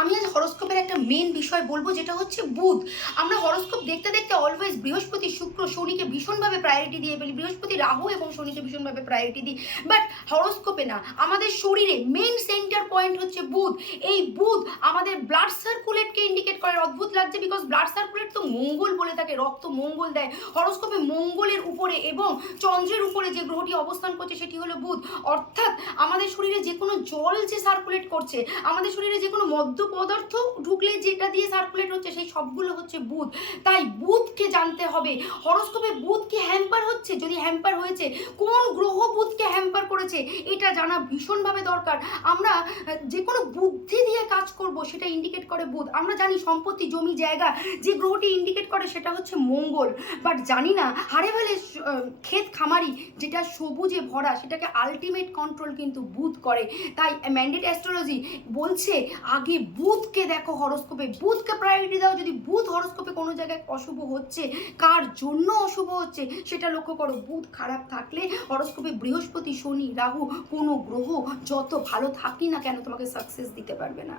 আমি আজ হরোস্কোপের একটা মেন বিষয় বলবো, যেটা হচ্ছে বুধ। আমরা হরোস্কোপ দেখতে দেখতে অলওয়েজ বৃহস্পতি, শুক্র, শনিকে ভীষণভাবে প্রায়োরিটি দিয়ে ফেলি, বৃহস্পতি, রাহু এবং শনিকে ভীষণভাবে প্রায়োরিটি দিই। বাট হরোস্কোপে না, আমাদের শরীরে মেন সেন্টার পয়েন্ট হচ্ছে বুধ। এই বুধ আমাদের ব্লাড সার্কুলেটকে ইন্ডিকেট করে। অদ্ভুত লাগছে, বিকজ ব্লাড সার্কুলেট তো মঙ্গল বলে থাকে, রক্ত মঙ্গল দেয়। হরোস্কোপে মঙ্গলের উপরে এবং চন্দ্রের উপরে যে গ্রহটি অবস্থান করছে সেটি হলো বুধ। অর্থাৎ আমাদের শরীরে যে কোনো জল যে সার্কুলেট করছে, আমাদের শরীরে যে কোনো মদ্য পদার্থ ঢুকলে যেটা দিয়ে সার্কুলেট হচ্ছে, সেই সবগুলো হচ্ছে বুধ। তাই বুধকে জানতে হবে। হরোস্কোপে বুধ কি হ্যাম্পার হচ্ছে, যদি হ্যাম্পার হয়েছে কোন গ্রহ বুধকে হ্যাম্পার করেছে, এটা জানা ভীষণভাবে দরকার। আমরা যে কোনো বুদ্ধি দিয়ে কাজ করব, সেটা ইন্ডিকেট করে বুধ। আমরা জানি সম্পত্তি, জমি, জায়গা যে গ্রহটি ইন্ডিকেট করে সেটা হচ্ছে মঙ্গল। বাট জানি না হারে ভেলে ক্ষেত খামারি যেটা সবুজে ভরা, সেটাকে আলটিমেট কন্ট্রোল কিন্তু বুধ করে। তাই ম্যান্ডেট অ্যাস্ট্রোলজি বলছে আগে বুধকে দেখো হরোস্কোপে, বুধকে প্রায়োরিটি দাও। যদি বুধ হরোস্কোপে কোনো জায়গায় অশুভ হচ্ছে, কার জন্য অশুভ হচ্ছে সেটা লক্ষ্য করো। বুধ খারাপ থাকলে হরোস্কোপে বৃহস্পতি, শনি, রাহু কোনো গ্রহ যত ভালো থাকি না কেন তোমাকে সাকসেস দিতে পারবে না।